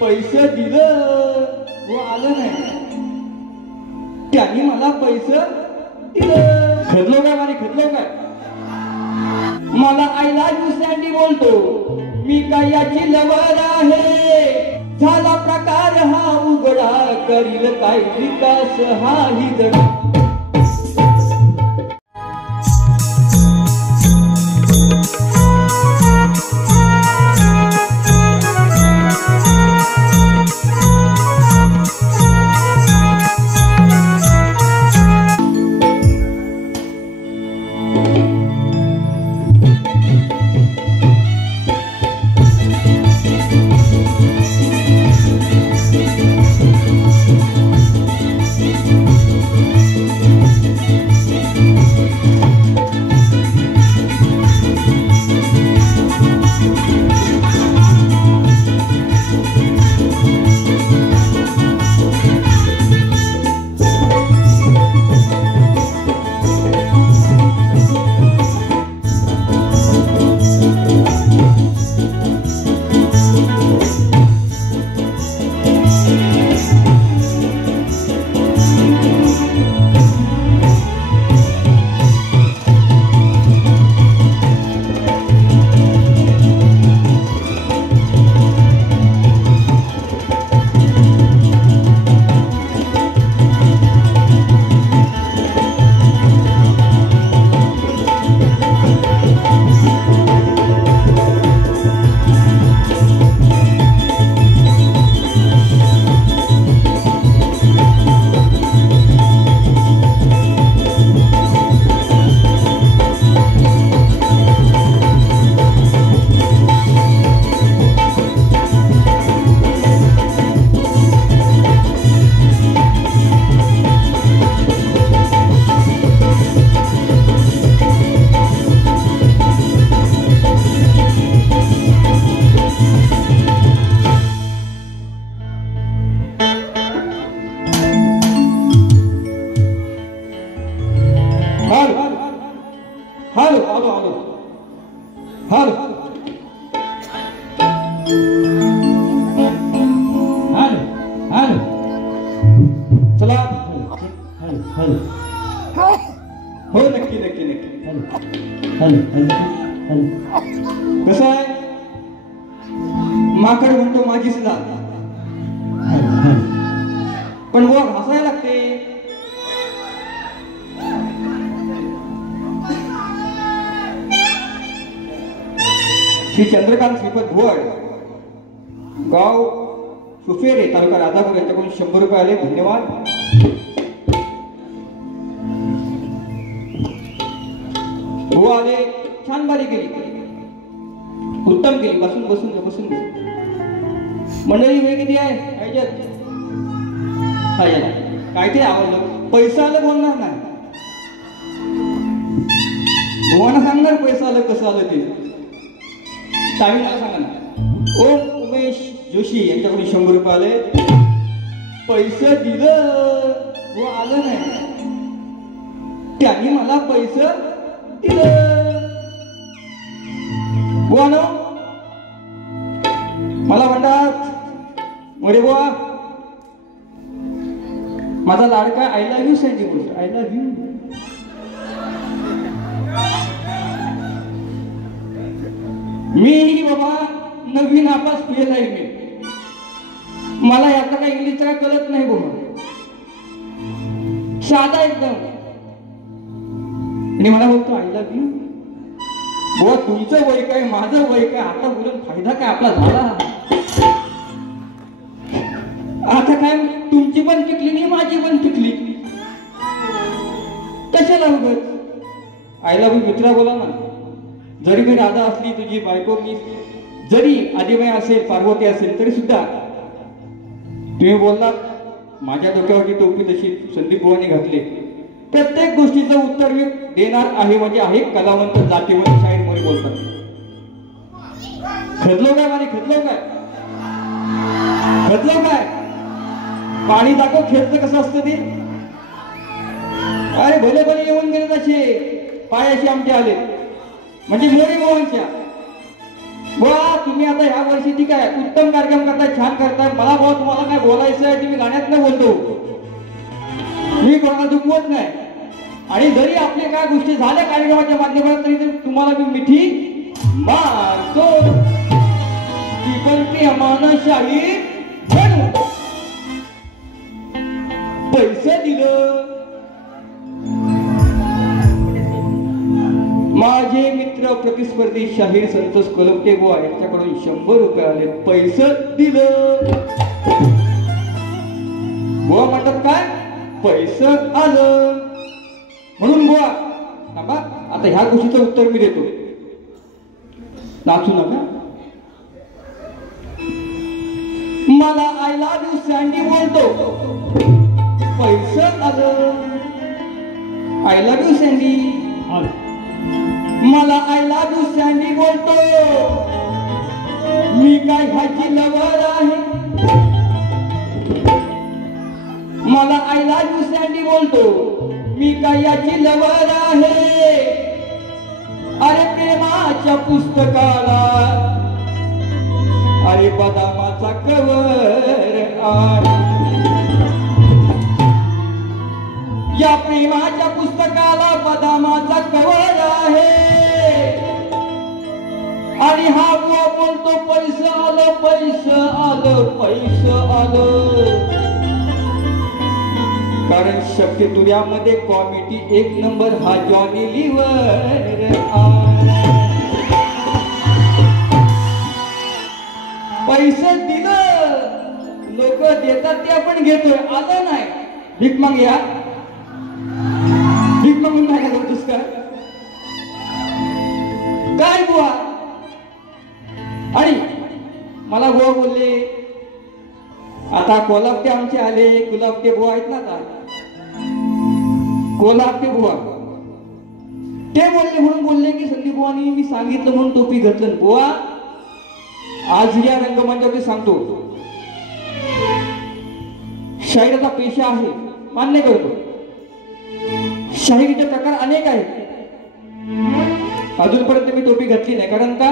पैसे दिलं व आलं नाही, त्यांनी मला पैसे दिलं. खदलो काय माने खदलो काय? मला आय लव्ह यू सँडी बोलतो, मी काय याची लवर आहे. झाला प्रकार हा उघडा, करील काय विकास हा ही जगा. हो नक्की नक्की नक्की. कसं आहे, माकड म्हणतो माझी सुद्धा, पण बुवा घासायला लागते. श्री चंद्रकांत श्रीपद भुवड, गाव सुफेरे, तालुका राजापूर यांच्याकडून 100 रुपये आले. धन्यवाद. बुवा आले, छान बारी केली, उत्तम केली. बसून बसून बसून मंडळी वेळ किती आहे? काय ते आवडलं? पैसा आलं बोलणार नाही, बुवाना सांगणार पैसा आलं कसं आलं ते. टाईमला सांगा ना. ओम उमेश जोशी यांच्याकडून 100 रुपये आले. पैसे दिलं व आलं नाही, त्यांनी मला पैसे दिलं. बुवा नो मला म्हणतात, मोरे बुवा माझा लाडका आय लव्ह यू सँडी बोलतो. I love you. मी बाबा नवीन आपास फेल आहे. मी मला यातला काही इंग्लिशचा काय कळत नाही बाबा, साधा एकदम. आणि मला बोलतो आय लव्ह यू. बुवा तुमचं वय काय, माझं वय काय, आता बोलून फायदा काय आपला झाला. आता काय तुमची पण टिकली नाही, माझी पण टिकली, कशाला उगत. आय लव्ह यू मित्रा बोला ना. जरी मी राधा असली, तुझी बायको मी, जरी आदिबाई असेल, पार्वती असेल, तरी सुद्धा तुम्ही बोललात माझ्या डोक्यावरची टोपी तशी संदीप बुवांनी घातली. प्रत्येक गोष्टीचं उत्तर मी देणार आहे. म्हणजे आहे कलावंत, जातीवंत शाहीर मोरे बोलतात. खदलो काय माने खदलो काय? खदलो काय? पाणी दाखव खेळचं कसं असतं ते. अरे भले भले येऊन गेले तसे पायाशी आमचे आले, म्हणजे मोरे मोहनच्या. वा तुम्ही आता ह्या वर्षी ठीक आहे उत्तम कार्यक्रम करताय, छान करताय. मला बुवा तुम्हाला काय बोलायचं आहे तुम्ही गाण्यात नाही बोलतो, मी कोणाला दुखवत नाही. आणि जरी आपले काय गोष्टी झाल्या कार्यक्रमाच्या माध्यमातून तरी तुम्हाला मी मिठी मारतो. ती पण प्रेमानं शाहीर म्हणून पैसे दिलं. माझे मित्र प्रतिस्पर्धी शाहीर संतोष कोलपटे बुवा यांच्याकडून 100 रुपये आले, पैसे दिलं. बुवा म्हणतात काय पैसे आलं म्हणून बुवा थांबा, आता ह्या गोष्टीचं उत्तर मी देतो, नाचू नका. मला आय लव्ह यू सँडी बोलतो, पैसे आलं. आय लव्ह यू सँडी, मला आय लव्ह यू सँडी बोलतो, मी काय ह्याची लवर आहे. मला आय लव्ह यू सँडी बोलतो, मी काय याची लवर आहे. अरे प्रेमाच्या पुस्तकाला अरे बदामाचा कवर आहे. या प्रेमाच्या पुस्तकाला बदामाचा कवर आहे. आणि हा बुवा बोलतो पैसे आलं, पैसे आलं, पैसे आलं. कारण शक्ती तुर्यामध्ये कॉमेडी 1 नंबर हा जॉनी लिव्हर. पैसे दिलं, लोक देतात ते आपण घेतोय. आलं नाही भीक माग, या भीक मागून काय करतोस काय बुवा. आणि मला बुवा बोलले आता कोल्हापटे आमचे आले, गुलाबटे बुवा आहेत ना, आता कोल्हापटे बुवा ते बोलले म्हणून बोलले की संदीप बुवानी मी सांगितलं म्हणून टोपी घातलं. बुवा आज या रंगमंचावरती सांगतो, शाहिरीचा पेशा आहे मान्य करतो, शाहिरीचे प्रकार अनेक आहेत. अजूनपर्यंत मी टोपी घातली नाही, कारण का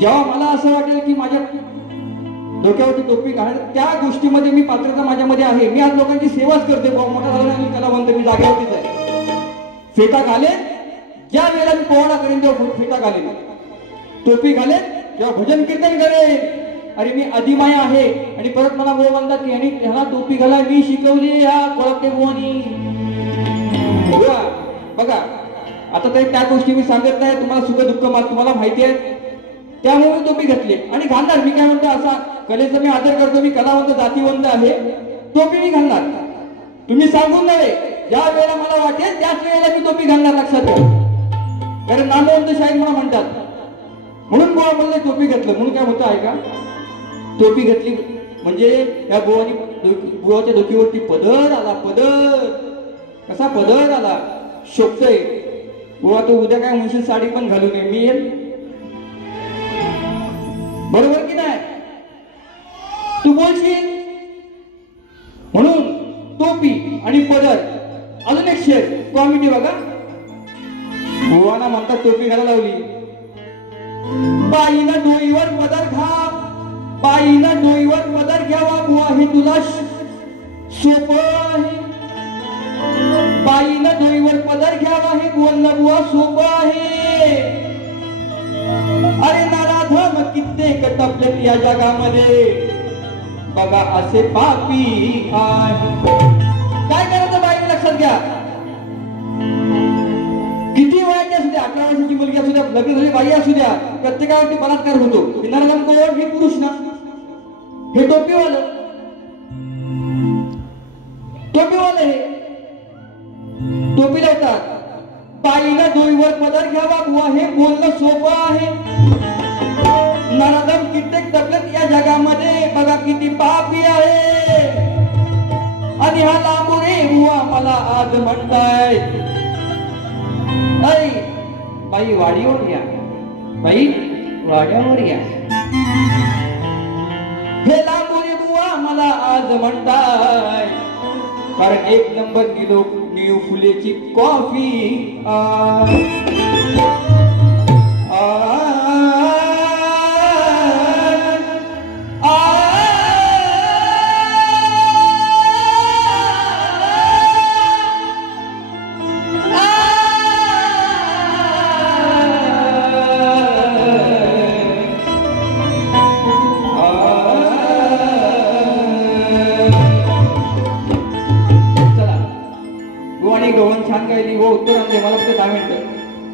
जेव्हा मला असं वाटेल की माझ्या डोक्यावरती टोपी घालायला त्या गोष्टीमध्ये मी पात्रता माझ्यामध्ये आहे. मी आज लोकांची सेवाच करते, मोठा झाला नाही कलावंत, मी जागेवरतीच आहे. फेटा घालेन ज्या वेळेला मी पोवाडा करेन तेव्हा फेटा घालेन, टोपी घालेन जेव्हा भजन कीर्तन करेन. अरे मी अधिमाया आहे. आणि परत मला भाऊ म्हणतात की यांनी ह्याला टोपी घालाय मी शिकवली या कोळपटे बुवानी. बघा आता तरी त्या गोष्टी मी सांगत नाही, तुम्हाला सुख दुःख तुम्हाला माहिती आहे, त्यामुळे मी टोपी घातली आणि घालणार. मी काय म्हणतो असा कलेचा मी आदर करतो, मी कलावंत जातीवंत आहे, टोपी मी घालणार. तुम्ही सांगून नव्हे, ज्या वेळेला मला वाटेल त्याच वेळेला मी टोपी घालणार, लक्षात ठेवा. कारण नामवंत शाहीर मला म्हणतात म्हणून बुवा म्हणले टोपी घातलं. म्हणून काय होतं आहे का, टोपी घातली म्हणजे या बुवानी बुवाच्या डोकीवरती पदर आला. पदर कसा पदर आला शोभतोय. बुवा तो उद्या काय म्हणशील साडी पण घालू नये, मी येईल बरोबर की नाही, तू बोलशील. म्हणून टोपी आणि पदर. अजून एक शेर कॉमेडी बघा. बुवाना म्हणतात टोपी घालायला लावली, बाईनं डोईवर पदर घा, बाईनं डोईवर पदर घ्यावा बुवा हे तुला सोपं आहे. बाईनं डोईवर पदर घ्यावा हे बोलणं बुवा सोपं आहे. अरे नराधम कित्येक टपलेत या जगामध्ये, बघा असे पापी आहे. काय करायचं बाईने लक्षात घ्या, किती वयाची असू द्या, 11 वर्षाची मुलगी असू द्या, लग्न झाली बाई असू द्या, प्रत्येकावरती बलात्कार होतो. नराधम कोण, हे पुरुष ना, हे टोपीवालं, टोपीवाले हे टोपी लावतात. बाईला डोईवर पदर घ्यावा बुवा हे बोलणं सोपं आहे. नराधम कित्येक टपलेत या जगामध्ये, बघा किती पापी आहे. आणि हा लांबोरे बुवा मला आज म्हणताय, ऐ बाई वाडीवर या, बाई वाड्यावर या. हे लांबोरे बुवा मला आज म्हणताय, कारण 1 नंबर निळू फुलेची कॉफी.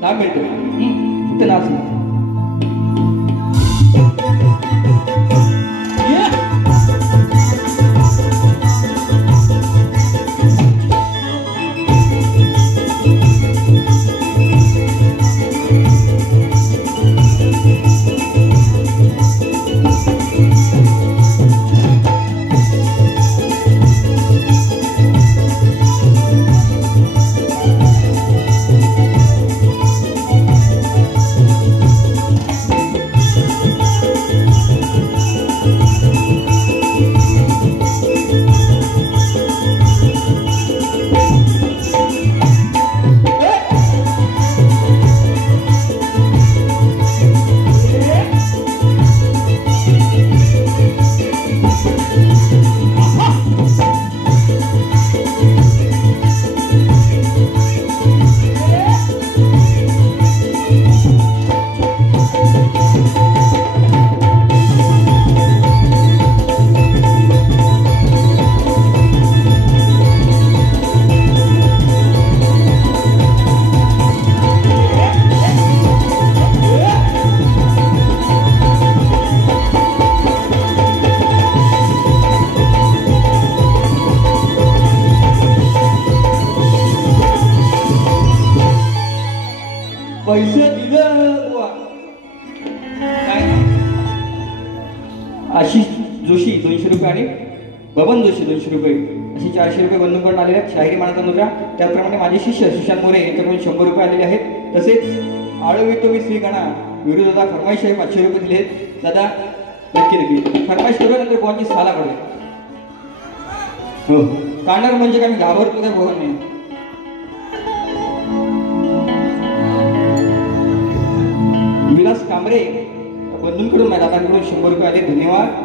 10 मिनिटं फक्त नाच. पैसे दिलं बुवा. काय आशिष जोशी 200 रुपये आणि बबन जोशी 200 रुपये असे 400 रुपये बंधून करून आलेले आहेत. शाहिरी मानता नव्हत्या. त्याप्रमाणे माझे शिष्य सुशांत मोरे यांच्याकडून 100 रुपये आलेले आहेत. तसेच आळवितो मी श्री गणा विरू दादा फरमाईश आहे 500 रुपये दिले आहेत. दादा नक्की नक्की फरमाईश करूनंतर बुवांची साला पडले. हो काढणार म्हणजे काय घाबरतो काय बुवा नाही. विलास कांबरे बंधूंकडून दादांकडून 100 रुपये आले. धन्यवाद.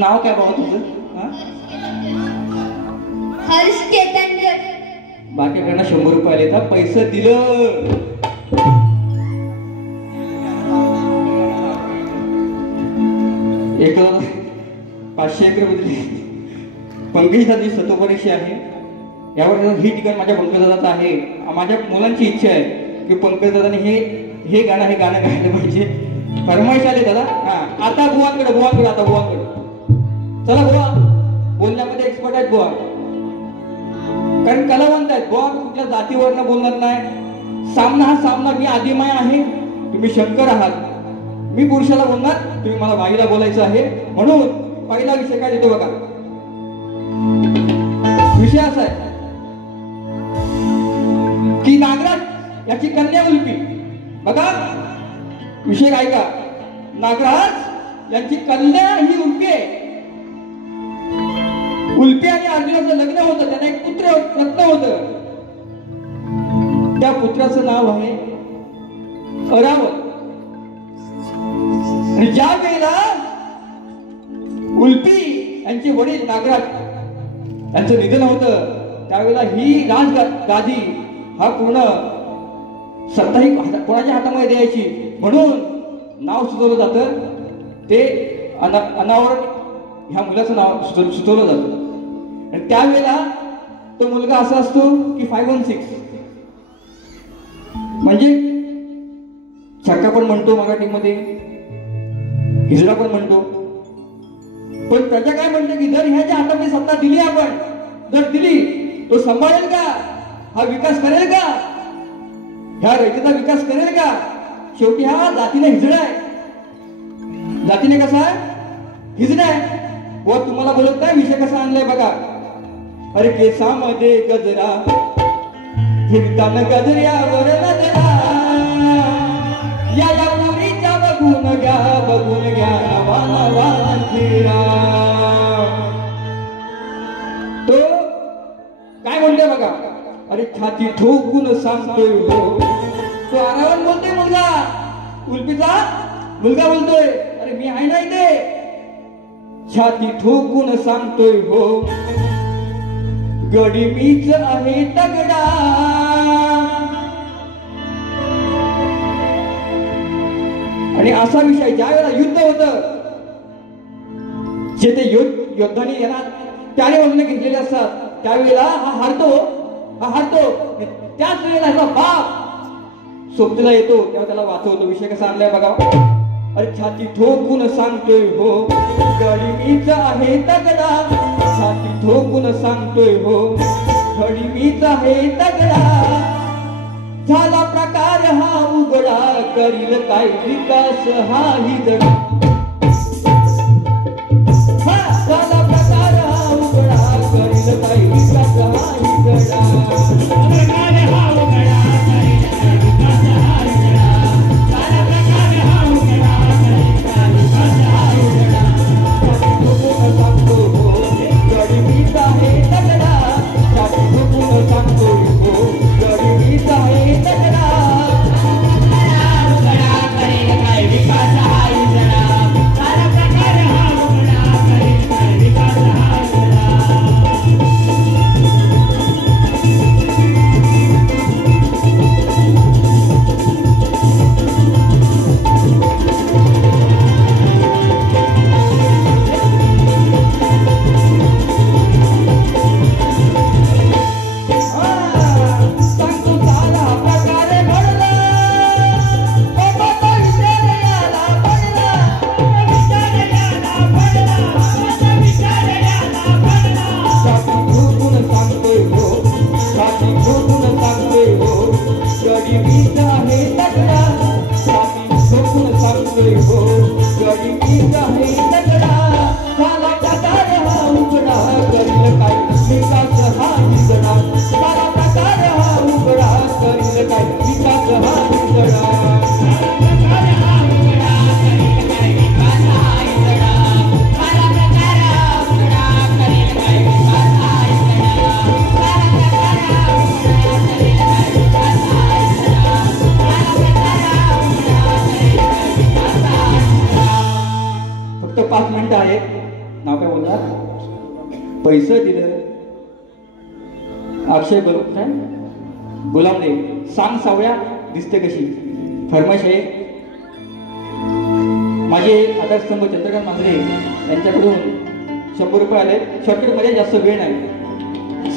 नाव काय बाबा तुझं? हर्ष चैतन्य. बाकीकडनं 100 रुपये आले तर पैसे दिलं. एक 500 रुपये पंकज दादी सतोपरीक्षी आहे. यावर ही ठिकाण माझ्या पंकजदादाचं आहे. माझ्या मुलांची इच्छा आहे की पंकजदादाने हे गाणं गायला पाहिजे. फरमाईश आले दादा. हा आता बुवांकडे आता बुवांकडे चला बुवा. बोलण्यामध्ये एक्सपर्ट आहेत बुवा. कारण कलावंत आहेत बुवा. कुठल्या जातीवरनं बोलणार नाही. सामना हा सामना. मी आदिमाय आहे, तुम्ही शंकर आहात. मी पुरुषाला बोलणार, तुम्ही मला बाईला बोलायचं आहे. म्हणून पहिला विषय काय देतो बघा. विषय असा आहे की नागराज याची कन्या उल्पी. बघा विषय काय का. नागराज यांची कन्या ही उल्पी आहे. उल्पी आणि अर्जुनाचं लग्न होतं. त्यांना एक पुत्र रत्न होतं. त्या पुत्राचं नाव आहे अरावत. आणि ज्या वेळेला उल्पी यांचे वडील नागराज यांचं निधन होतं त्यावेळेला ही राजगादी हा पूर्ण सत्ता ही कोणाच्या हातामध्ये द्यायची म्हणून नाव सुचवलं जातं. ते अनावर ह्या मुलाचं नाव सुचवलं जातं. आणि त्यावेळेला तो मुलगा असा असतो की 516 म्हणजे छक्का पण म्हणतो मराठीमध्ये. हिजडा पण म्हणतो. पण त्याच्या काय म्हणते की जर ह्याच्या हातामध्ये सत्ता दिली आपण, जर दिली तो सांभाळेल का, हा विकास करेल का, ह्या रयतेचा विकास करेल का. शेवटी हा जातीने हिजडा आहे. जातीने कसा आहे, हिजडा आहे. व तुम्हाला बोलत नाही विषय कसा आणलाय बघा. अरे केसामध्ये गजरा हिरतान गजऱ्यावर नजरा, या पुरीच्या बघून घ्या नवा नवा अंधेरा. तो काय म्हणतोय बघा. अरे छाती ठोकून सांगतोय हो. तो आरावान बोलतोय मुलगा, उल्फीचा मुलगा बोलतोय अरे मी आहे ना इथे. छाती ठोकून सांगतोय हो, गडी मीच आहे तगडा. आणि असा विषय ज्या वेळेला युद्ध होतं, जे ते योद्धाने येणार त्याने बाजूने घेतलेले असतात, त्यावेळेला हा हारतो. त्याच वेळेला ह्याचा बाप सोबतीला येतो, तेव्हा त्याला वाचवतो. विषय कसा आणलाय बघा. अरे छाती ठोकून सांगतोय हो, गडी मीच आहे तगडा. छाती ठोकून सांगतोय हो, गडी मीच आहे तगडा. झाला प्रकार हा उघडा, करील काय विकास हा हिजडा. झाला प्रकार हा उघडा, करील काय विकास हा हिजडा. पैसे दिलं. अक्षय गुलामने सांग सावळ्या दिसते कशी. फरमाईश आहे. माझे आधारस्तंभ चंद्रकांत मांजरे यांच्याकडून 100 रुपये आले. शॉर्टकट मध्ये जास्त वेळ नाही.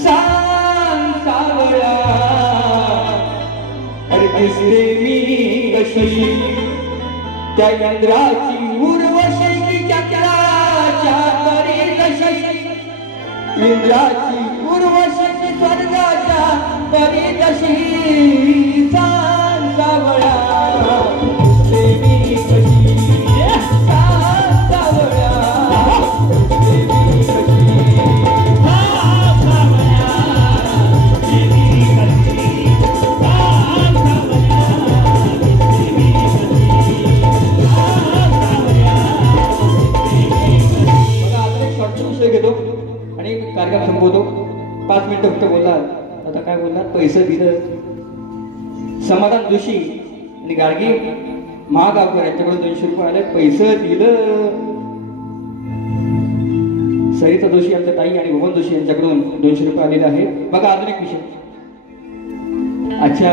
सांग सावळ्या अरे दिसते मी कशी, त्या यंत्राची उर्वशी चक्राच्या परी कशी. इंद्राची उर्वशी स्वर्गाच्या परी कशी. सांग सावळ्या देवी कशी. सांग सावळ्या देवी कशी. सांग सावळ्या देवी कशी. सांग सावळ्या देवी कशी. सांग सावळ्या देवी कशी. बघा आता एक शॉर्ट विषय घेतो आणि कार्यक्रम संपवतो. 5 मिनिटं फक्त बोलला. आता काय बोलणार. पैसे दिलं. समाधान जोशी आणि गाडगी महागावकर यांच्याकडून 200 रुपये आले. पैसे दिलं. सरिता जोशी यांच्या ताई आणि भुवन जोशी यांच्याकडून 200 रुपये आलेले आहेत. बघा अजून एक विषय. अच्छा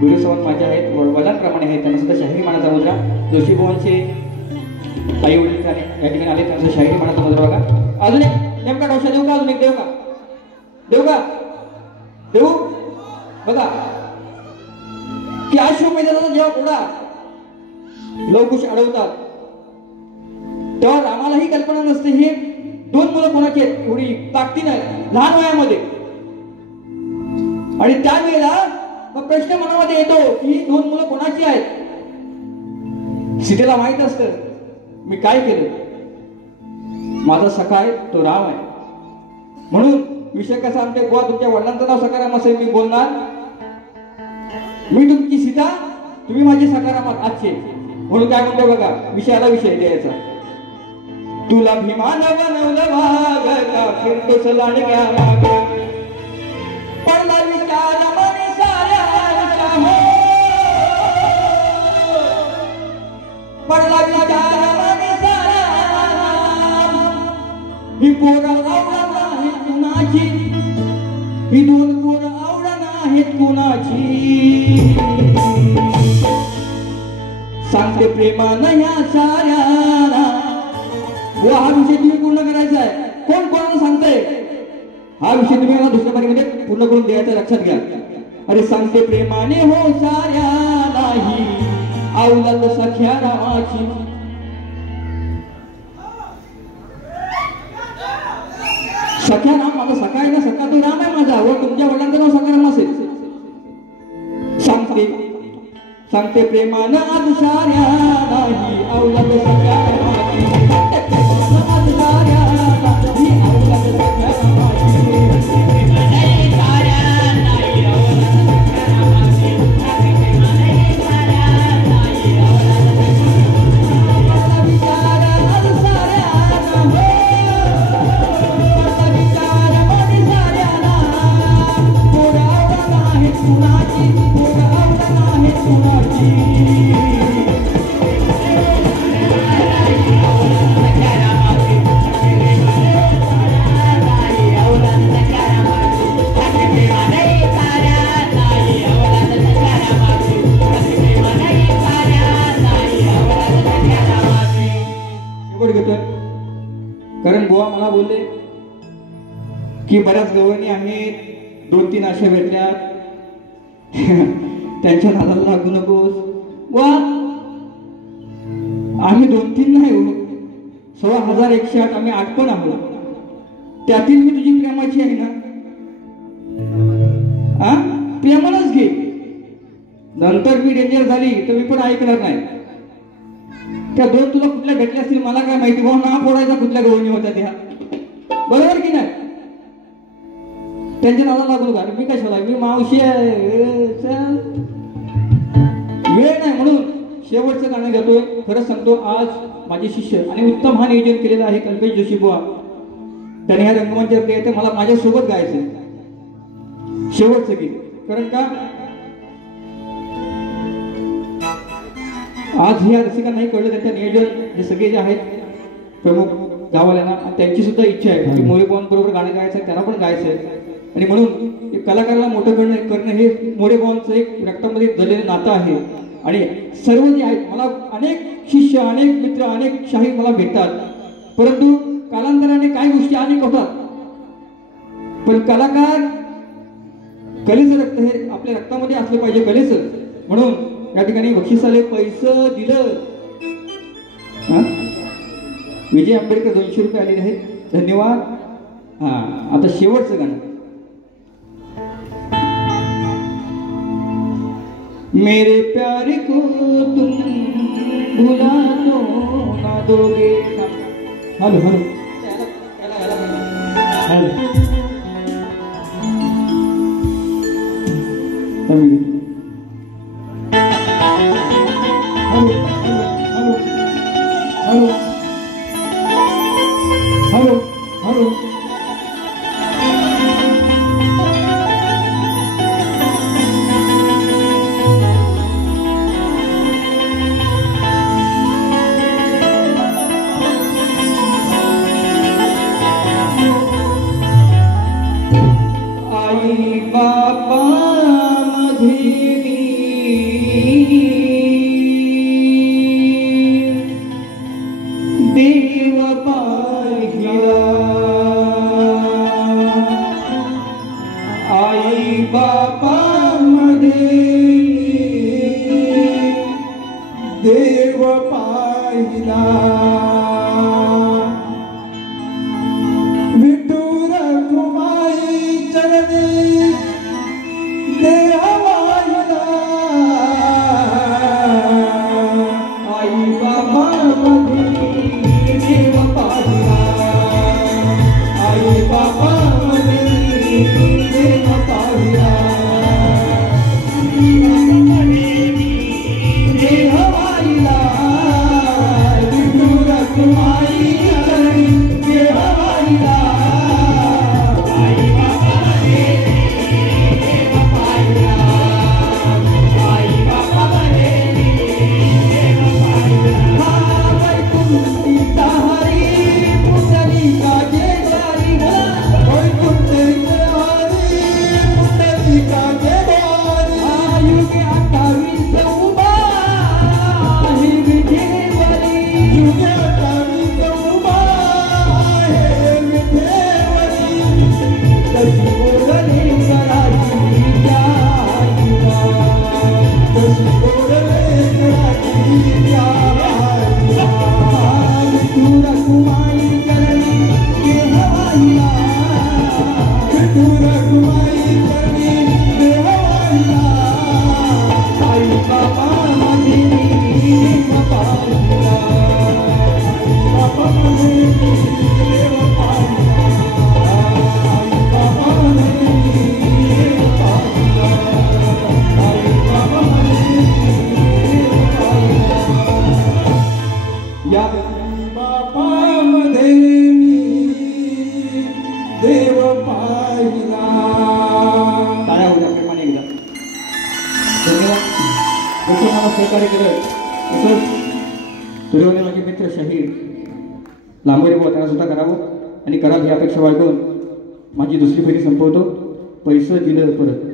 गुरुसंवाद माझे आहेत, वडिलांप्रमाणे आहेत. त्यांना सुद्धा शाहिरी मानाचा मुद्रा. जोशी भुवनचे आई वडील या ठिकाणी आले, त्यांचा शाहिरी मानाचा मुद्रा बघा. अजून एक नेमका डोशा देऊ का. अजून एक देऊ का. देऊ का. देऊ बघा की अश्वमेधाचा जेव्हा घोडा लवकुश अडवतात तेव्हा रामालाही कल्पना नसते हे दोन मुलं कोणाची आहेत, एवढी ताकदीनं लहान वयामध्ये. आणि त्यावेळेला मग प्रश्न मनामध्ये येतो की ही दोन मुलं कोणाची आहेत. सीतेला माहित असतं मी काय केलं, माझा सखा आहे तो राम आहे. म्हणून विषय कसा आमच्या बुवा तुमच्या वडिलांचं नाव सखाराम असेल मी बोलणार, मी तुमची सीता तुम्ही माझी सखाराम आजचे. म्हणून काय म्हणतो बघा विषयाला विषय द्यायचा. तुला भीमान बनवलं वाग का फिरतोस लाडक्या माग, पडला विचार मनी साऱ्यांचा हो, पडला विचार मनी साऱ्यांचा. ही पोरं आवडत नाहीत कुणाची, ही दोन पोरं आवडत नाहीत कुणाची. सांगते प्रेमानं ह्या साऱ्याला. हा विषय तुम्ही पूर्ण करायचा आहे. कोण कोणाला सांगताय हा विषय तुम्ही मला दुसऱ्या बारीमध्ये पूर्ण करून द्यायचा, लक्षात घ्या. अरे सांगते प्रेमाने हो साऱ्यालाही आवलाद सख्या रामाची. सख्या राम माझा सखा आहे ना, सखा तो राम आहे माझा. व तुमच्या वडिलांचं नाव सखाराम असेल. सांगते प्रेमानं आज साऱ्यालाही आवलाद सख्या रामाची. कारण बुवा मला बोलले की बऱ्याच गवळणी आहेत, 2-3 अशा भेटल्या त्यांच्या नादाला लागू नकोस. वा आम्ही 2-3 नाही हो, 16,108 आम्ही 8 पण आहोत. त्यातील मी तुझी प्रेमाची आहे ना, प्रेमानच घे. नंतर मी डेंजर झाली तर मी पण ऐकणार नाही. त्या 2 तुला कुठल्या भेटल्या असतील मला काय माहिती, भाऊ ना फोडायचा कुठल्या गवळणी होत्या त्या, बरोबर की नाही. त्यांच्या नादाला लागू नका. मी कशाला, मी मावशी आहे, वेळ नाही. म्हणून शेवटचं गाणं घेतोय. खरंच सांगतो आज माझे शिष्य आणि उत्तम हा नियोजन केलेला आहे कल्पेश जोशी बुवा, त्याने ह्या रंगमंचावरती येते मला माझ्यासोबत गायचं शेवटचं गीत. कारण का आज ह्या रसिकांनाही कळलं त्यांच्या नियोजन हे सगळे जे आहेत प्रमुख गावाल्यांना त्यांची सुद्धा इच्छा आहे की मोरे बरोबर गाणं गायचं आहे, त्यांना पण गायचं आहे. आणि म्हणून कलाकाराला मोठं करणं हे मोरे बॉनचं एक रक्तामध्ये जळलेलं नातं आहे. आणि सर्व जे आहेत मला अनेक शिष्य, अनेक मित्र, अनेक शाही मला भेटतात, परंतु कालांतराने काही गोष्टी अनेक होतात. पण कलाकार कलेचं रक्त हे आपल्या रक्तामध्ये असलं पाहिजे, कलेचं. म्हणून या ठिकाणी बक्षिसाले पैसे दिलं. विजय आंबेडकर 200 रुपये आलेले आहेत, धन्यवाद. आता शेवटचं गाणं. मेरे प्यारे को तुम भुला दो ना दोगे. Hello hello hello hello hello. आई बापा मध्ये देव पाहिला. आई बापा मध्ये देव पाहिला. सहकार्य करत तसंच तुझ्याने माझे मित्र शाहीर लांबोरे बुवा त्यांना सुद्धा करावं आणि कराल ही अपेक्षा बाळगून माझी दुसरी फेरी संपवतो. पैसे दिलं परत.